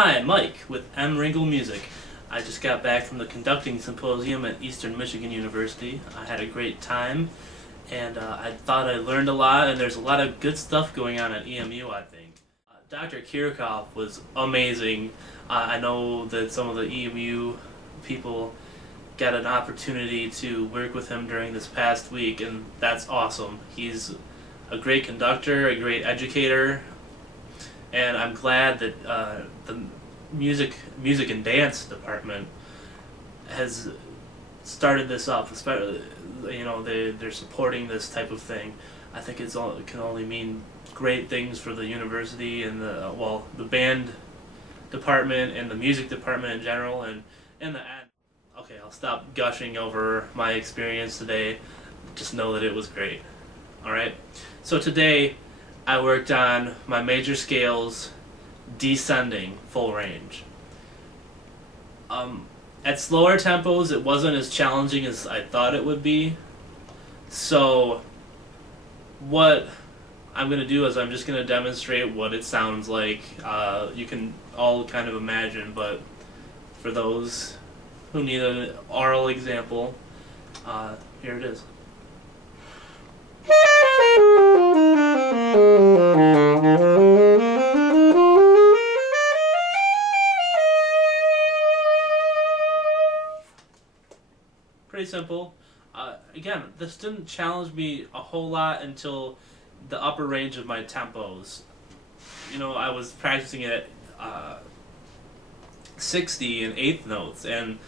Hi, Mike with M. Ringle Music. I just got back from the conducting symposium at Eastern Michigan University. I had a great time, and I thought I learned a lot, and there's a lot of good stuff going on at EMU, I think. Dr. Kirchhoff was amazing. I know that some of the EMU people got an opportunity to work with him during this past week, and that's awesome. He's a great conductor, a great educator, and I'm glad that the music and dance department has started this up. Especially, they're supporting this type of thing. I think it can only mean great things for the university and the band department and the music department in general. And okay, I'll stop gushing over my experience today. Just know that it was great. All right. So today I worked on my major scales descending full range. At slower tempos it wasn't as challenging as I thought it would be. So what I'm going to do is I'm just going to demonstrate what it sounds like. You can all kind of imagine, but for those who need an oral example, here it is. Pretty simple. Again, this didn't challenge me a whole lot until the upper range of my tempos. I was practicing at 60 and eighth notes, and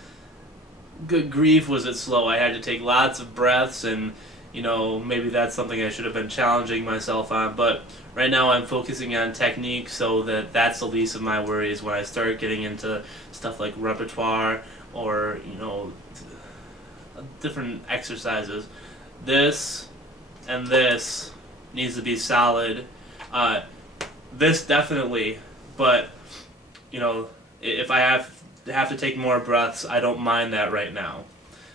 good grief was it slow. I had to take lots of breaths, and maybe that's something I should have been challenging myself on, but right now I'm focusing on technique, so that's the least of my worries when I start getting into stuff like repertoire or different exercises. This and this needs to be solid. This definitely, but if I have to take more breaths, I don't mind that right now.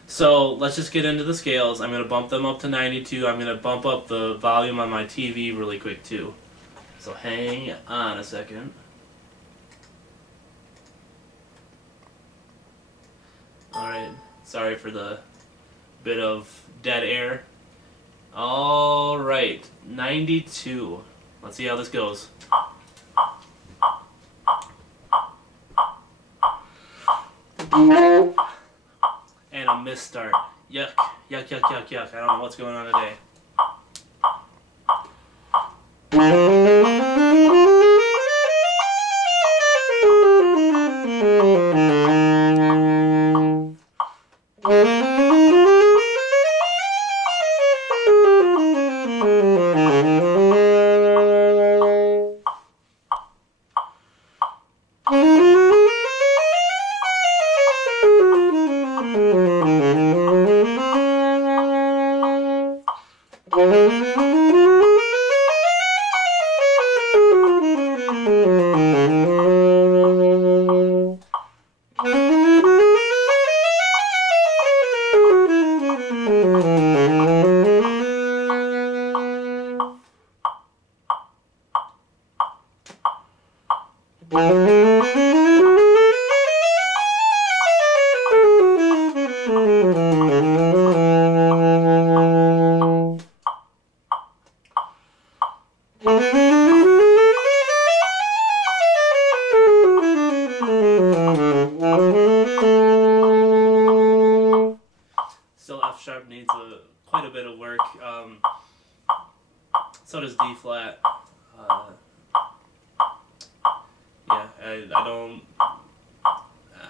So let's just get into the scales. I'm going to bump them up to 92. I'm going to bump up the volume on my TV really quick too. So hang on a second. Alright, sorry for the bit of dead air. Alright, 92. Let's see how this goes. And a misstart. Yuck, yuck, yuck, yuck, yuck. I don't know what's going on today. Still F sharp needs quite a bit of work. So does D flat.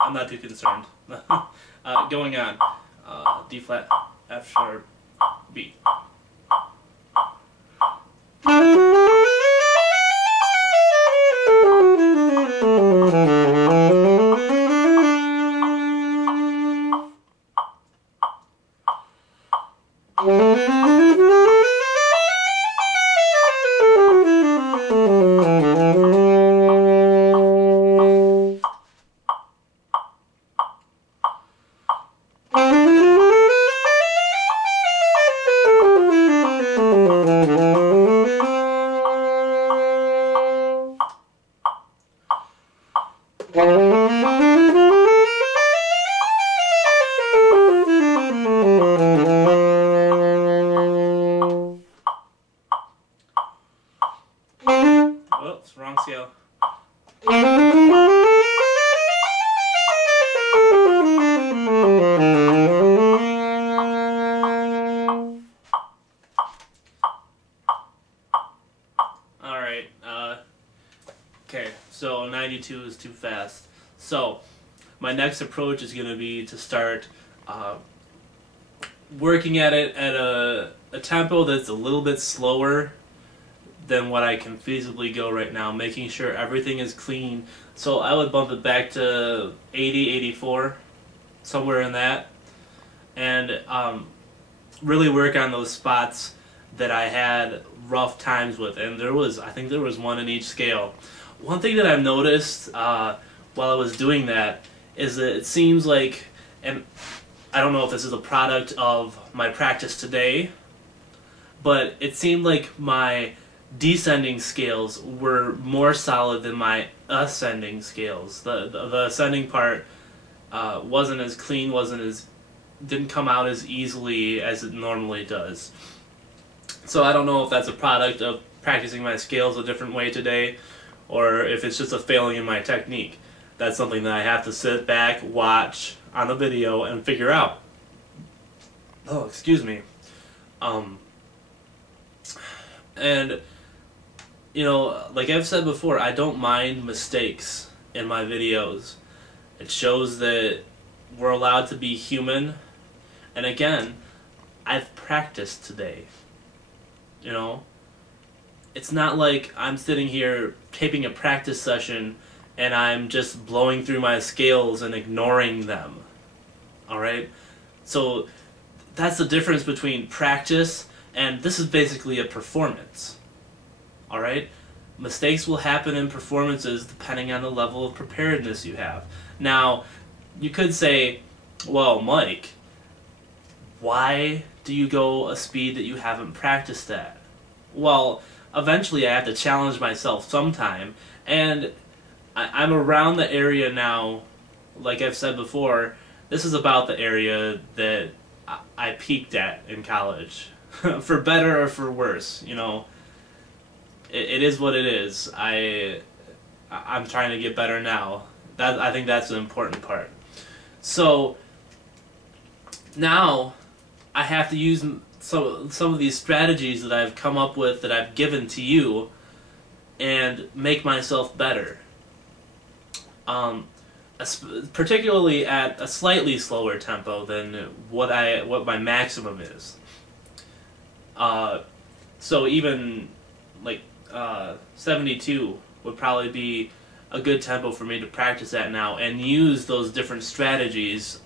I'm not too concerned. Going on. D flat, F sharp, B. Oh, it's wrong scale. Alright, okay, so 92 is too fast. So, my next approach is going to be to start working at it at a tempo that's a little bit slower than what I can feasibly go right now, making sure everything is clean. So I would bump it back to 80, 84, somewhere in that, and really work on those spots that I had rough times with. And I think there was one in each scale. One thing that I've noticed while I was doing that is that it seems like, and I don't know if this is a product of my practice today, but it seemed like my descending scales were more solid than my ascending scales. The ascending part wasn't as clean, didn't come out as easily as it normally does. So I don't know if that's a product of practicing my scales a different way today, or if it's just a failing in my technique. That's something that I have to sit back, watch on the video, and figure out. Oh, excuse me. And you know, like I've said before, I don't mind mistakes in my videos. It shows that we're allowed to be human. And again, I've practiced today. You know? It's not like I'm sitting here taping a practice session and I'm just blowing through my scales and ignoring them. Alright? So that's the difference between practice and this is basically a performance. Alright? Mistakes will happen in performances depending on the level of preparedness you have. Now, you could say, well, Mike, why do you go a speed that you haven't practiced at? Well, eventually I have to challenge myself sometime, and I'm around the area now, like I've said before, this is about the area that I peaked at in college. For better or for worse, you know. It is what it is. I'm trying to get better now. I think that's the important part. So now I have to use some of these strategies that I've come up with, that I've given to you, and make myself better. Particularly at a slightly slower tempo than what my maximum is. So even like 72 would probably be a good tempo for me to practice at now, and use those different strategies,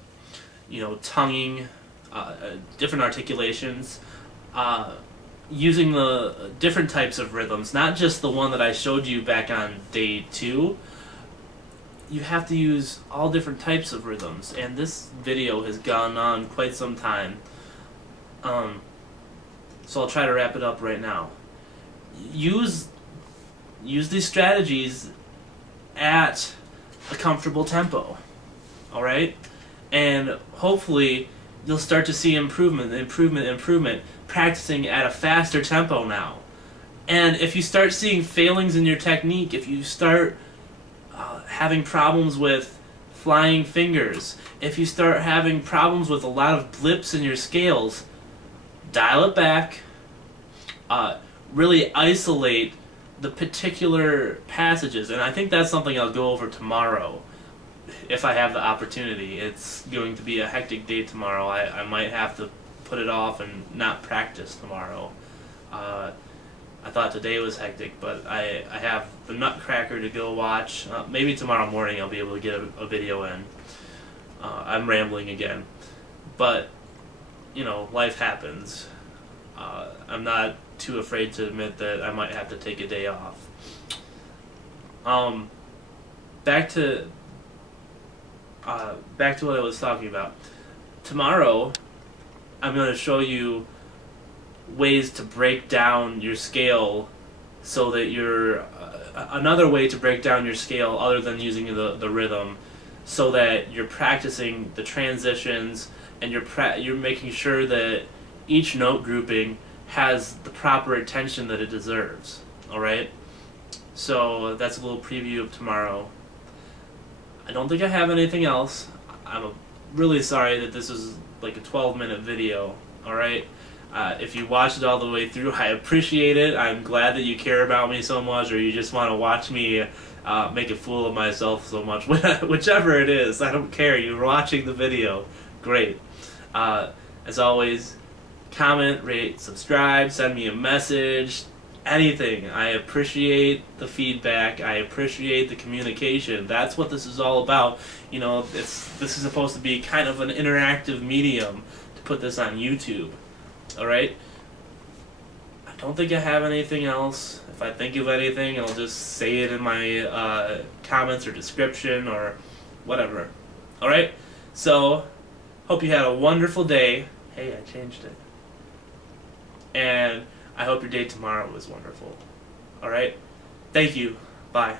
you know, tonguing, different articulations, using the different types of rhythms, not just the one that I showed you back on day 2. You have to use all different types of rhythms, and this video has gone on quite some time. So I'll try to wrap it up right now. Use these strategies at a comfortable tempo, alright? And hopefully you'll start to see improvement, practicing at a faster tempo now. And if you start seeing failings in your technique, if you start having problems with flying fingers, if you start having problems with a lot of blips in your scales, dial it back, really isolate the particular passages, and I think that's something I'll go over tomorrow if I have the opportunity. It's going to be a hectic day tomorrow. I might have to put it off and not practice tomorrow. I thought today was hectic, but I have the Nutcracker to go watch. Maybe tomorrow morning I'll be able to get a video in. I'm rambling again. But, you know, life happens. I'm not too afraid to admit that I might have to take a day off. Back to what I was talking about. Tomorrow, I'm going to show you ways to break down your scale so that you're another way to break down your scale other than using the rhythm, so that you're practicing the transitions and you're making sure that each note grouping has the proper attention that it deserves. All right? So that's a little preview of tomorrow. I don't think I have anything else. I'm really sorry that this is like a 12-minute video. All right? If you watched it all the way through, I appreciate it. I'm glad that you care about me so much, or you just want to watch me make a fool of myself so much. Whichever it is, I don't care. You're watching the video. Great. As always, comment, rate, subscribe, send me a message, anything. I appreciate the feedback. I appreciate the communication. That's what this is all about. You know, this is supposed to be kind of an interactive medium to put this on YouTube. Alright? I don't think I have anything else. If I think of anything, I'll just say it in my comments or description or whatever. Alright? So, hope you had a wonderful day. Hey, I changed it. And I hope your day tomorrow was wonderful. Alright? Thank you. Bye.